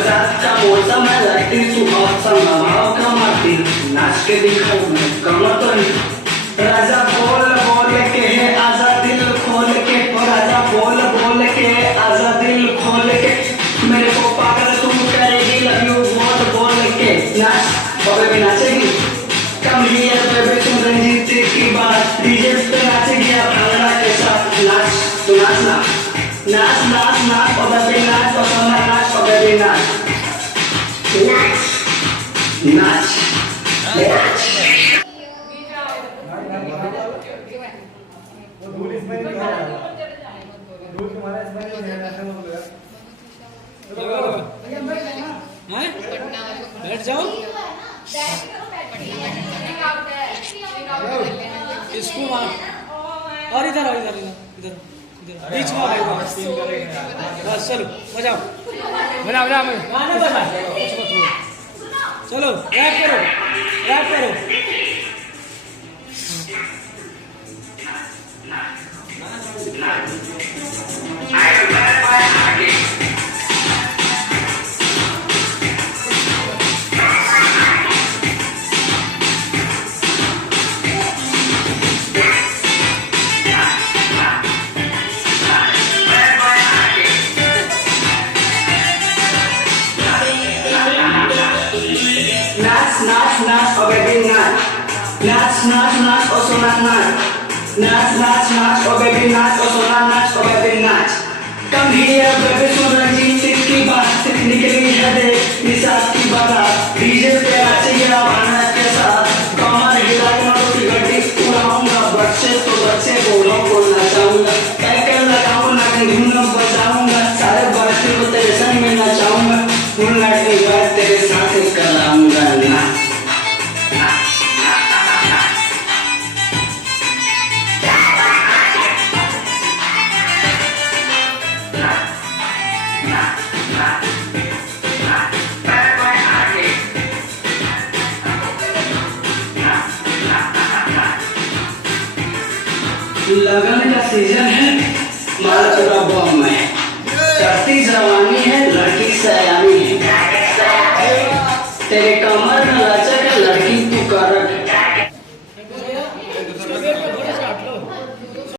बरसात का मौसम है, लाइटिंग तू औसम, हवाओं का माटी नाच के दिखाऊं मैं कमर तो नहीं। राजा बोल बोल के है आजा दिल खोल के, राजा बोल बोल के है आजा दिल खोल के, मेरे को पागल तू करेगी लव यू बोल बोल के। नाच और बेबी नाचेगी, कम हियर बेबी तू रंजीत की बात, डीजे पे नाचेगी अब भांगड़ा के साथ। नाच तू नाचना, नाच नाच नाच और बेबी नाच, और सोना नाच और बेबी नाच, नाच नाच नाच। रूल इसमें नहीं है, रूल तुम्हारा इसमें नहीं है, ऐसा मत करो। हैं? बैठ जाओ। इसको मार और इधर आओ, इधर इधर इधर बीच में आओ। बस चलो बजाओ बजाओ बजाओ, गाना बजा, कुछ मत बोलो। चलो रैप करो, रैप करो। नाच नाच और बेबी नाच, नाच नाच नाच और सोना नाच, नाच नाच नाच और बेबी नाच, और सोना नाच और बेबी नाच। कम हियर बेबी सुन रंजीत की बात, निकली है देख निसात की बारात, डीजे पे नाचेगी भांगड़ा के साथ, कमर हिला के नोटों की गड्डी उड़ाऊंगा, बच्चे तो बच्चे बूढ़ों को नचाऊंगा, कैकर लगाऊं ना धुन बजाऊंगा, सारे बच्चे को तेरे संग में नचाऊंगा, मूनलाइट की बात तेरे साथ कराऊंगा। ना लगन का सीजन है,